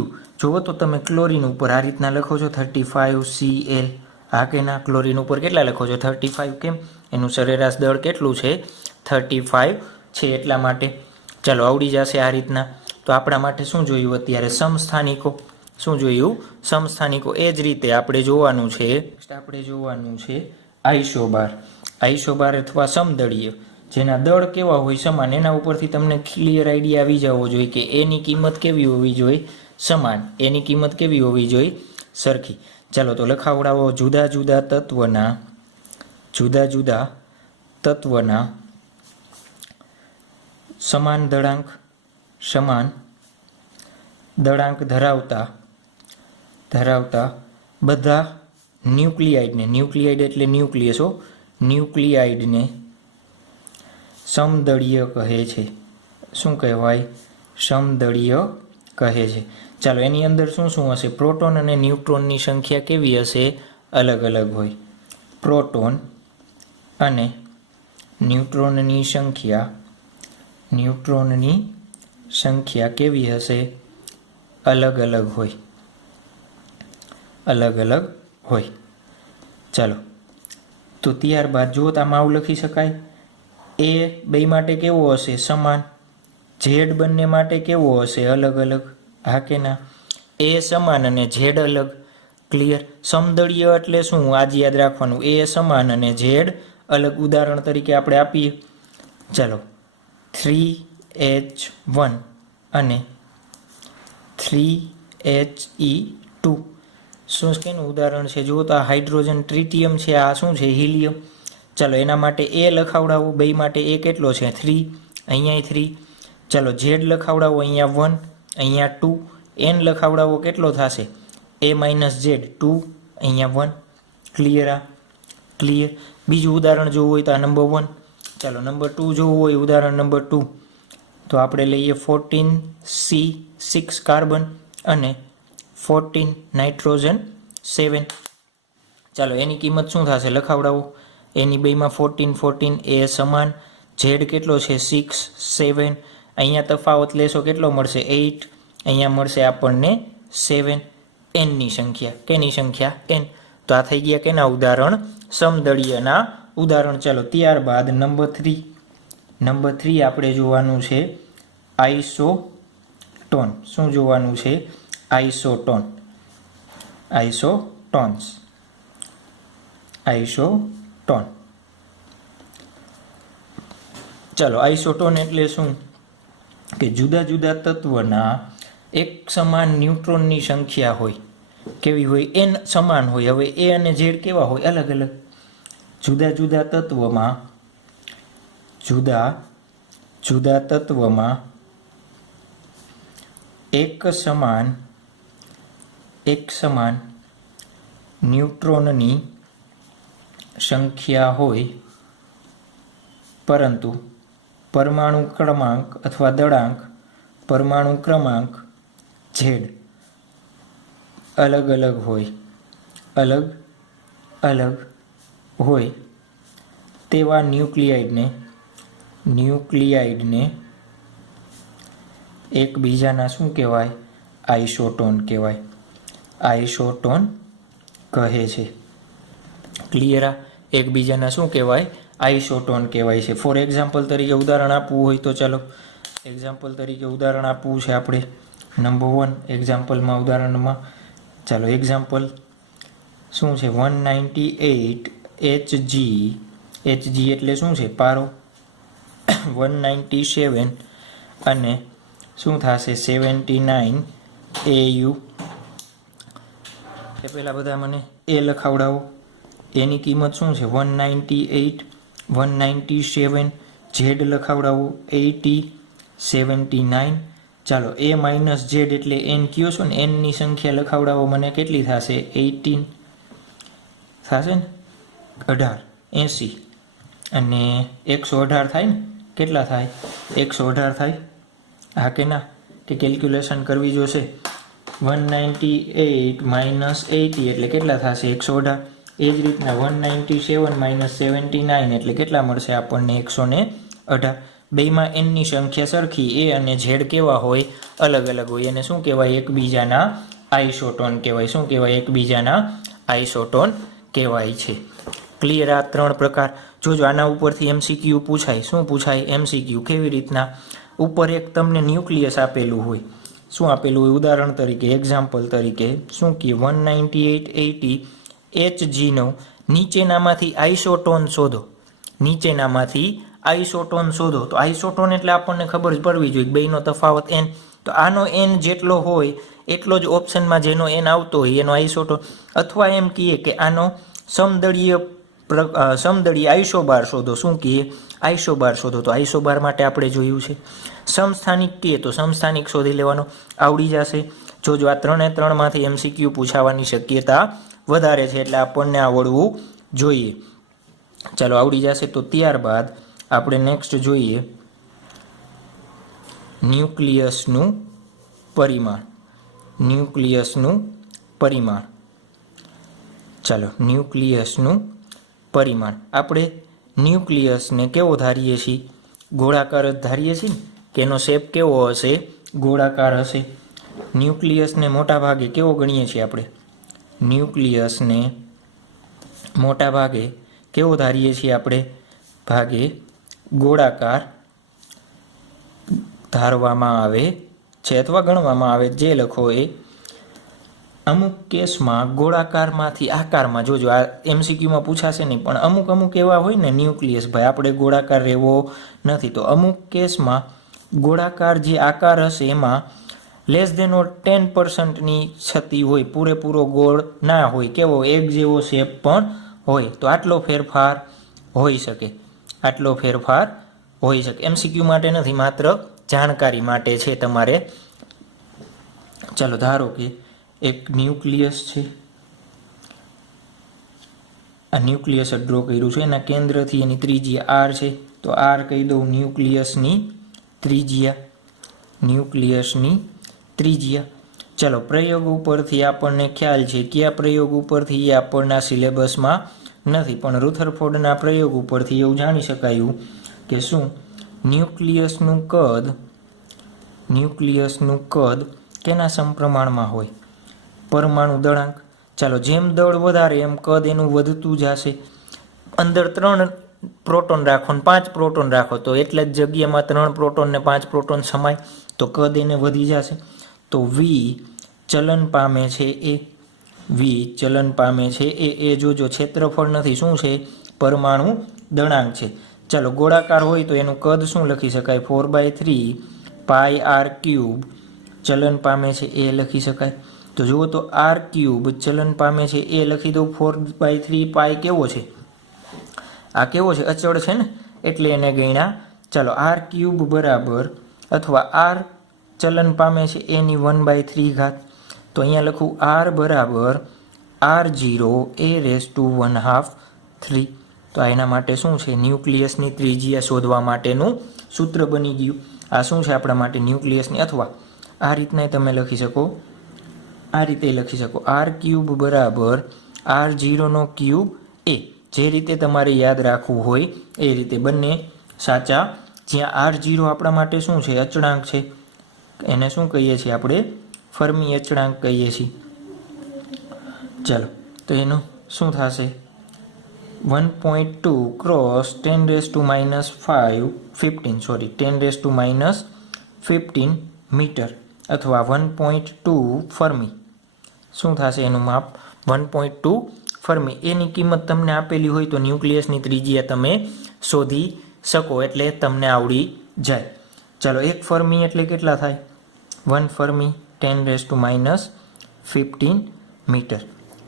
U. જુઓ તો તમે ક્લોરીન ઉપર આ રીતના લખો છો 35 Cl. હા કે ના? ક્લોરીન ઉપર કેટલા લખો છો 35? કેમ? એનું સરેરાશ દળ કેટલું છે 35 છે એટલા માટે. ચાલો આવડી જશે આ રીતના. તો આપણા માટે શું જોયું અત્યારે? સમસ્થાનિકો. શું જોયું? સમસ્થાનિકો. એ જ રીતે આપણે જોવાનું છે આઈસોબાર અથવા સમદળીય, જેના દળ કેવા હોય સમાન. એના ઉપરથી તમને ક્લિયર આઈડિયા આવી જવો જોઈએ કે એની કિંમત કેવી હોવી જોઈએ? સમાન. એની કિંમત કેવી હોવી જોઈએ? સરખી. ચાલો તો લખાવડાવો જુદા જુદા તત્વના સમાન દળાંક ધરાવતા બધા ન્યુક્લિયાઇડ એટલે ન્યુક્લિયાઇડને સમદળીય કહે છે. શું કહેવાય? સમદળીય કહે છે. ચાલો એની અંદર શું હશે? પ્રોટોન અને ન્યુટ્રોનની સંખ્યા કેવી હશે? અલગ અલગ હોય. પ્રોટોન અને ન્યુટ્રોનની સંખ્યા કેવી હશે? અલગ અલગ હોય. ચાલો તો ત્યારબાદ જો આમાં આવું લખી શકાય, એ બે માટે કેવો હશે? સમાન. ઝેડ બંને માટે કેવો હશે? અલગ અલગ. હા કે ના? એ સમાન અને ઝેડ અલગ. ક્લિયર? સમદળીય એટલે શું? આજ યાદ રાખવાનું, એ સમાન અને ઝેડ અલગ. ઉદાહરણ તરીકે આપણે આપીએ. ચાલો 3H1 અને 3He2. શું કેનું ઉદાહરણ છે? જુઓ તો આ હાઇડ્રોજન ટ્રિટિયમ છે, આ શું છે? હિલિયમ. ચાલો એના માટે એ લખાવડાવો. બે માટે એ કેટલો છે? 3. અહીંયા 3. ચાલો ઝેડ લખાવડાવો. અહીંયા 1, અહીંયા 2. એન લખાવડાવો. કેટલો થશે? A - Z 2, અહીંયા 1. ક્લિયર? ક્લિયર. બીજું ઉદાહરણ જોવું હોય તો આ નંબર 1. ચાલો નંબર 2 જોવું હોય, ઉદાહરણ નંબર 2, તો આપણે લઈએ 14C6 કાર્બન અને 14 નાઇટ્રોજન 7. ચાલો એની કિંમત શું થશે? લખાવડાવો. એની બેમાં 14 એ સમાન. ઝેડ કેટલો છે? 6, 7. અહીંયા તફાવત લેશો કેટલો મળશે? 8. અહીંયા મળશે આપણને 7. એનની સંખ્યા. કેની સંખ્યા? એન. તો આ થઈ ગયા કેના ઉદાહરણ? સમદળીયના ઉદાહરણ. ચાલો ત્યારબાદ નંબર 3 આપણે જોવાનું છે આઇસોટોન. શું જોવાનું છે? આઇસોટોન. ચાલો આઇસોટોન એટલે શું? કે જુદા જુદા તત્વના એક સમાન ન્યુટ્રોનની સંખ્યા હોય. કેવી હોય? એન સમાન હોય. હવે એ અને ઝેડ કેવા હોય? અલગ અલગ. જુદા જુદા તત્વમાં એક સમાન ન્યુટ્રોનની સંખ્યા હોય, પરંતુ પરમાણુ ક્રમાંક અથવા દળાંક ઝેડ અલગ અલગ હોય તેવા ન્યુક્લિયાઇડને એકબીજાના શું કહેવાય? આઇસોટોન કહેવાય. આઇસોટોન કહે છે. ક્લિયર? એકબીજાના શું કહેવાય? આઇસોટોન કહેવાય છે. ફોર એક્ઝામ્પલ તરીકે ઉદાહરણ આપવું હોય તો ચાલો એક્ઝામ્પલ તરીકે ઉદાહરણ આપવું છે આપણે. નંબર 1 એક્ઝામ્પલમાં, ઉદાહરણમાં. ચાલો એક્ઝામ્પલ શું છે? 198 Hg HG એટલે શું છે? પારો. 197 અને શું થશે? 79 AU. એ પહેલાં બધા મને એ લખાવડાવો. એની કિંમત શું છે? 198, 197. ઝેડ લખાવડાવો 80, 79. ચાલો એ માઇનસ ઝેડ એટલે એન કયો છો ને, એનની સંખ્યા લખાવડાવો મને. કેટલી થશે? 18 થશે ને? 18, 80 અને 118 થાય ને? કેટલા થાય? 118 થાય. હા કે ના? કે કેલ્ક્યુલેશન કરવી જોશે. 198 માઇનસ 80 એટલે કેટલા થશે? 118. એ જ રીતના 197 માઇનસ 79 એટલે કેટલા મળશે આપણને? 118. બેમાં એનની સંખ્યા સરખી, એ અને ઝેડ કેવા હોય? અલગ અલગ હોય. એને શું કહેવાય? એકબીજાના આઇસોટોન કહેવાય. શું કહેવાય? એકબીજાના આઇસોટોન કહેવાય છે. ક્લિયર? આ 3 પ્રકાર. જોજો આના ઉપરથી MCQ પૂછાય. શું પૂછાય? MCQ. કેવી રીતના? ઉપર એક તમને ન્યુક્લિયસ આપેલું હોય. શું આપેલું હોય? ઉદાહરણ તરીકે, એક્ઝામ્પલ તરીકે શું કહે? 198, 80 HGનો નીચેનામાંથી આઇસોટોન શોધો. નીચેનામાંથી આઇસોટોન શોધો. તો આઇસોટોન એટલે આપણને ખબર જ પડવી જોઈએ બેનો તફાવત n. તો આનો n જેટલો હોય એટલો જ ઓપ્શનમાં જેનો n આવતો હોય એનો આઇસોટોન. અથવા એમ કહીએ કે આનો સમદળીય આઇસોબાર શોધો. શું કહીએ? આઇસોબાર શોધો. તો આઇસોબાર માટે આપણે જોયું છે. સમસ્થાનિક કહીએ તો સમસ્થાનિક શોધી લેવાનો. આવડી જશે. જોજો આ 3 માંથી MCQ પૂછાવાની શક્યતા વધારે છે એટલે આપણને આવડવું જોઈએ. ચાલો આવડી જશે. તો ત્યારબાદ આપણે નેક્સ્ટ જોઈએ ન્યુક્લિયસનું પરિમાણ. ન્યુક્લિયસનું પરિમાણ. ચાલો ન્યુક્લિયસનું પરિમાણ. આપણે ન્યુક્લિયસને કેવો ધારીએ છીએ? ગોળાકાર જ ધારીએ છીએ ને, કે એનો શેપ કેવો હશે? ગોળાકાર હશે. ન્યુક્લિયસને મોટા ભાગે કેવો ગણીએ છીએ આપણે? ન્યુક્લિયસને મોટા ભાગે કેવો ધારીએ છીએ આપણે? ભાગે ગોળાકાર ધારવામાં આવે છે અથવા ગણવામાં આવે, જે લખો એ. અમુક કેસમાં ગોળાકારમાંથી આકારમાં, જોજો આ MCQમાં પૂછાશે નહીં, પણ અમુક એવા હોય ને ન્યુક્લિયસ, ભાઈ આપણે ગોળાકાર રહેવો નથી, તો અમુક કેસમાં ગોળાકાર જે આકાર હશે એમાં લેસ દેન ઓર 10%ની છતી હોય, પૂરેપૂરો ગોળ ના હોય, કેવો એક જેવો શેપ પણ હોય. તો આટલો ફેરફાર હોઈ શકે. આટલો ફેરફાર હોઈ શકે. MCQ માટે નથી, માત્ર જાણકારી માટે છે તમારે. ચાલો ધારો કે એક ન્યુક્લિયસ છે. આ ન્યુક્લિયસ ડ્રો કર્યું છે. એના કેન્દ્રથી એની ત્રિજ્યા R છે. તો R કહી દઉં ન્યુક્લિયસની ત્રિજ્યા. ન્યુક્લિયસની ત્રિજ્યા. ચાલો પ્રયોગ ઉપરથી આપણને ખ્યાલ છે. કયા પ્રયોગ ઉપરથી? એ આપણના સિલેબસમાં નથી, પણ રુથરફોર્ડના પ્રયોગ ઉપરથી એવું જાણી શકાયું કે શું ન્યુક્લિયસનું કદ કેના સમપ્રમાણમાં હોય? પરમાણુ દળાંક. ચાલો જેમ દળ વધારે એમ કદ એનું વધતું જશે. અંદર 3 પ્રોટોન રાખો ને 5 પ્રોટોન રાખો તો એટલે જ જગ્યામાં 3 પ્રોટોન ને 5 પ્રોટોન સમાય, તો કદ એને વધી જશે. તો V ચલન પામે છે એ. V ચલન પામે છે એ જોજો ક્ષેત્રફળ નથી, શું છે? પરમાણુ દળાંક છે. ચાલો ગોળાકાર હોય તો એનું કદ શું લખી શકાય? 4/3 પાઈ r³ ચલન પામે છે એ લખી શકાય. તો જુઓ તો r³ ચલન પામે છે એ લખી દઉં. 4/3 પાઈ કેવો છે? આ કેવો છે? અચળ છે ને, એટલે એને ગણ્યા. ચાલો r³ બરાબર, અથવા r ચલન પામે છે એની 1/3. તો અહીંયા લખું r બરાબર r0 a⁻1/2 3. તો એના માટે શું છે? ન્યુક્લિયસની ત્રિજ્યા શોધવા માટેનું સૂત્ર બની ગયું. આ શું છે આપણા માટે? ન્યુક્લિયસની. અથવા આ રીતના તમે લખી શકો, આ રીતે લખી શકો r³ બરાબર r0³ a. જે રીતે તમારે યાદ રાખવું હોય એ રીતે. બંને સાચા. જ્યાં r0 આપણા માટે શું છે? અચળાંક છે. એને શું કહીએ છીએ આપણે? ફર્મી અચળાંક કહીએ છીએ. ચાલો તો એનું શું થશે? 1.2 ક્રોસ 10⁻⁵ મીટર, અથવા 1.2 ફર્મી. શું થશે એનું માપ? 1.2 ફર્મી એની કિંમત તમને આપેલી હોય તો ન્યુક્લિયસની ત્રિજ્યા તમે શોધી શકો, એટલે તમને આવડી જાય. ચાલો, 1 ફર્મી એટલે કેટલા થાય? 1 ફર્મી 10⁻15 મીટર.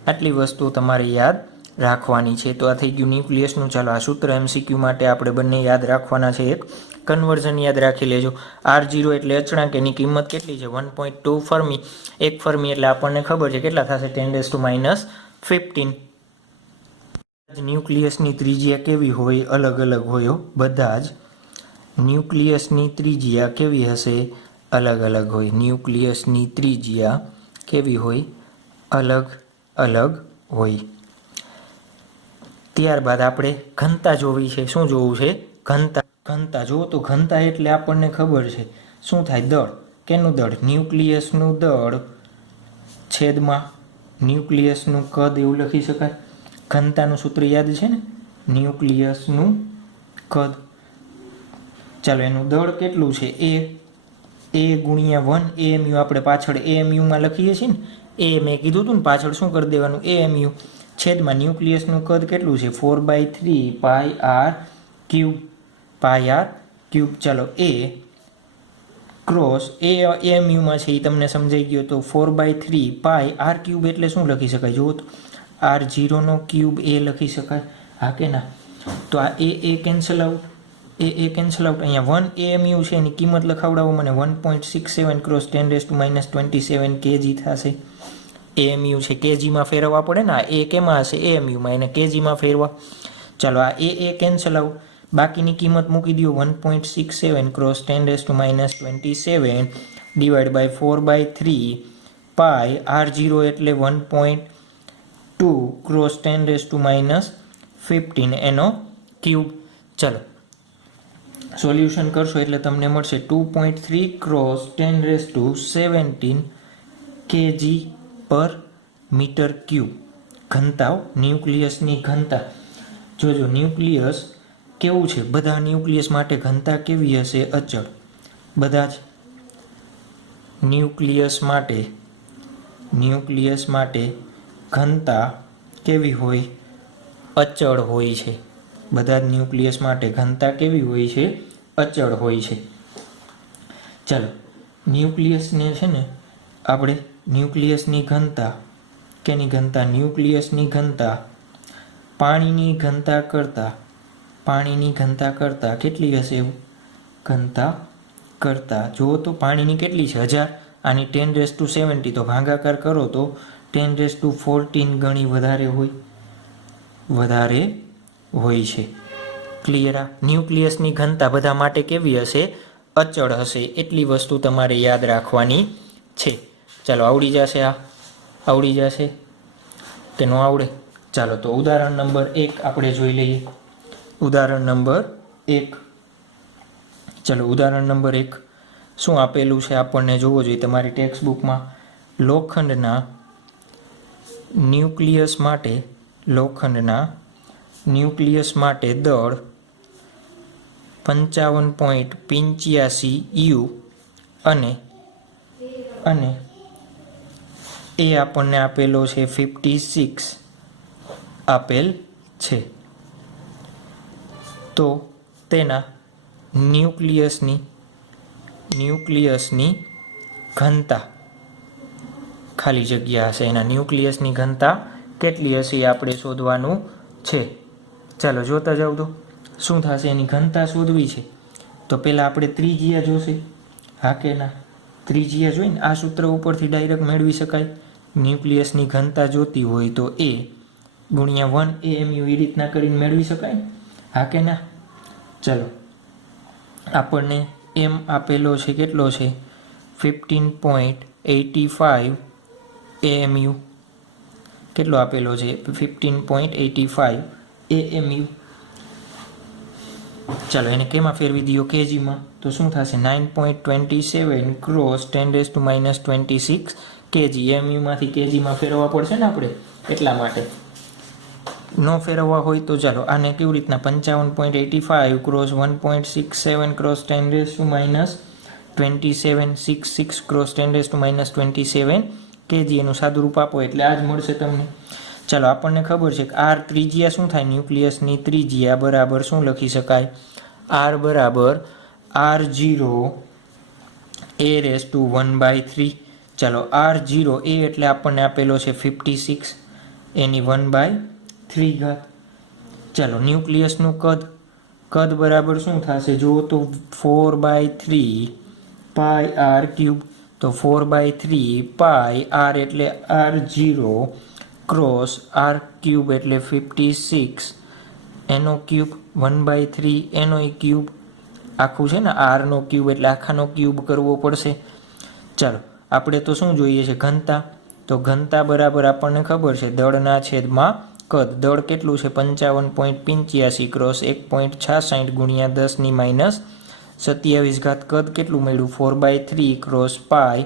આટલી વસ્તુ તમારે યાદ રાખવાની છે. તો આ થઈ ગયું ન્યુક્લિયસનું. ચાલો, આ સૂત્ર MCQ માટે આપણે બંને યાદ રાખવાના છે. એક કન્વર્ઝન યાદ રાખી લેજો. R0 એટલે અચળાંક, એની કિંમત કેટલી છે? 1.2 ફર્મી. 1 ફર્મી એટલે આપણને ખબર છે કેટલા થશે? 10⁻15. ન્યુક્લિયસની ત્રિજ્યા કેવી હોય? અલગ અલગ હોય. બધા જ ન્યુક્લિયસની ત્રિજ્યા કેવી હશે? અલગ અલગ હોય. ન્યુક્લિયસની ત્રિજ્યા કેવી હોય? અલગ અલગ હોય. ત્યારબાદ આપણે ઘનતા જોવી છે. શું જોવું છે? ઘનતા જુઓ તો ઘનતા એટલે આપણને ખબર છે શું થાય? દળ. કેનું દળ? ન્યુક્લિયસનું દળ છેદમાં ન્યુક્લિયસનું કદ, એવું લખી શકાય. ઘનતાનું સૂત્ર યાદ છે ને? ન્યુક્લિયસનું કદ. ચાલો, એનું દળ કેટલું છે? એ ગુણ્યા 1 AMU. આપણે પાછળ AMUમાં લખીએ છીએ ને, એ મેં કીધું હતું ને, પાછળ શું કરી દેવાનું? AMU છેદમાં ન્યુક્લિયસનું કદ કેટલું છે? 4/3 πr³. πr³. ચાલો, એ ક્રોસ AMUમાં છે એ તમને સમજાઈ ગયો. તો 4/3 πr³ એટલે શું લખી શકાય? જુઓ તો R0 નો ક્યુબ એ લખી શકાય. હા કે ના? તો આ એ કેન્સલ આઉટ. એ કેન્સલ આઉટ. અહીંયા 1 AMU છે, એની કિંમત લખાવડાવો મને. 1.67 ક્રોસ 10⁻27 kg થશે. AMU છે, kgમાં ફેરવવા પડે ને. આ એ કેમાં હશે? AMUમાં. એને kgમાં ફેરવા. ચાલો, આ એ કેન્સલ આઉટ. બાકીની કિંમત મૂકી દો. 1.67 cross 10⁻27 divide by 4/3 pi R0 એટલે 1.2 ક્રોસ 10⁻15 એનો ક્યુબ. ચલો, સોલ્યુશન કરશો એટલે તમને મળશે 2.3 ક્રોસ 10⁻17 kg પર મીટર ક્યુબ. ઘનતા, ન્યુક્લિયસની ઘનતા. જોજો, ન્યુક્લિયસ કેવું છે? બધા ન્યુક્લિયસ માટે ઘનતા કેવી હશે? અચળ. બધા જ ન્યુક્લિયસ માટે ઘનતા કેવી હોય? અચળ હોય છે. બધા જ ન્યુક્લિયસ માટે ઘનતા કેવી હોય છે? અચળ હોય છે. ચાલો, ન્યુક્લિયસને છે ને આપણે ન્યુક્લિયસની ઘનતા, કેની ઘનતા? ન્યુક્લિયસની ઘનતા પાણીની ઘનતા કરતાં કેટલી હશે? ઘનતા કરતાં. જુઓ તો પાણીની કેટલી છે? 1000. આની 10⁻70. તો ભાગાકાર કરો તો 10⁻14 ગણી વધારે હોય છે. ક્લિયર? આ ન્યુક્લિયસની ઘનતા બધા માટે કેવી હશે? અચળ હશે. એટલી વસ્તુ તમારે યાદ રાખવાની છે. ચાલો, આવડી જશે. આ આવડી જશે કે ન આવડે? ચાલો, તો ઉદાહરણ નંબર 1 આપણે જોઈ લઈએ. ઉદાહરણ નંબર 1. ચાલો, ઉદાહરણ નંબર 1 શું આપેલું છે આપણને જોવો જોઈએ તમારી ટેક્સ્ટ બુકમાં. લોખંડના ન્યુક્લિયસ માટે દળ 55.85 U અને એ આપણને આપેલો છે 56 આપેલ છે. તો તેના ન્યુક્લિયસની ઘનતા, ખાલી જગ્યા હશે, એના ન્યુક્લિયસની ઘનતા કેટલી હશે એ આપણે શોધવાનું છે. ચાલો, જોતા જાવ તો શું થશે? એની ઘનતા શોધવી છે તો પહેલાં આપણે ત્રિજ્યા જોશે. હા કે ના? ત્રિજ્યા જોઈને આ સૂત્ર ઉપરથી ડાયરેક્ટ મેળવી શકાય. ન્યુક્લિયસની ઘનતા જોતી હોય તો એ ગુણ્યા 1 AMU એ રીતના કરીને મેળવી શકાય. હા કે ના? ચાલો, આપણને એમ આપેલો છે કેટલો છે? 15.85 AMU. કેટલો આપેલો છે? 15.85 AMU. ચાલો, એને કેમાં ફેરવી દો? કેજીમાં. તો શું થશે? 9.27 ક્રોસ 10⁻26 kg. AMUમાંથી કેજીમાં ફેરવવા પડશે ને આપણે, એટલા માટે. ન ફેરવવા હોય તો ચાલો, આને કેવી રીતના? 55.85 ક્રોસ 1.67 ક્રોસ 10⁻27 66 ક્રોસ 10⁻27 kg. એનું સાદું રૂપ આપો એટલે આ જ મળશે તમને. ચાલો આપણને ખબર છે કે આર ત્રિજ્યા શું થાય, ન્યુક્લિયસની ત્રિજ્યા બરાબર શું લખી શકાય, આર બરાબર R0 a⁻1/3। ચાલો R0 a એટલે આપણને આપેલો છે 56 એની 1/3 ચાલો ન્યુક્લિયસનું કદ બરાબર શું થશે જુઓ તો 4/3 પાઈ r3, તો 4/3 પાઈ r એટલે R0 ક્રોસ r³ એટલે 56 એનો ક્યુબ 1/3 એનો ક્યુબ આખું છે ને r નો ક્યુબ એટલે આખાનો ક્યુબ કરવો પડશે। ચાલો આપણે તો શું જોઈએ છે ઘનતા, તો ઘનતા બરાબર આપણને ખબર છે દળના છેદમાં કદ, દળ કેટલું છે 55.85 ક્રોસ 1.66 ગુણ્યા 10⁻27 કદ કેટલું મળ્યું 4/3 ક્રોસ પાઈ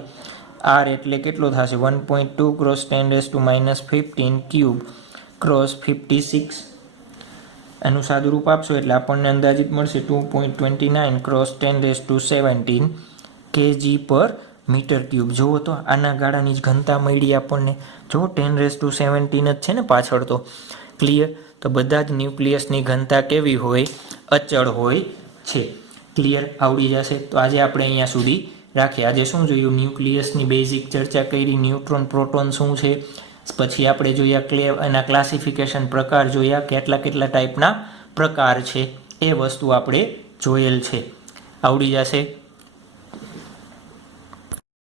r એટલે કેટલો થશે 1.2 ક્રોસ 10⁻15 ક્યુબ ક્રોસ 56 એનું સાદુરૂપ આપશો એટલે આપણને અંદાજિત મળશે 2.29 ક્રોસ 10⁻17 kg/m³। જુઓ તો આના ગાળાની જ ઘનતા મળી આપણને, જો 10⁻17 જ છે ને પાછળ તો ક્લિયર। તો બધા જ ન્યુક્લિયસની ઘનતા કેવી હોય, અચળ હોય છે। ક્લિયર, આવડી જશે। તો આજે આપણે અહીંયા સુધી રાખીએ। આજે શું જોયું, ન્યુક્લિયસની બેઝિક ચર્ચા કરી, ન્યુટ્રોન પ્રોટોન શું છે, પછી આપણે જોયા એના ક્લાસિફિકેશન પ્રકાર જોયા, કેટલા ટાઈપના પ્રકાર છે એ વસ્તુ આપણે જોયેલ છે। આવડી જશે।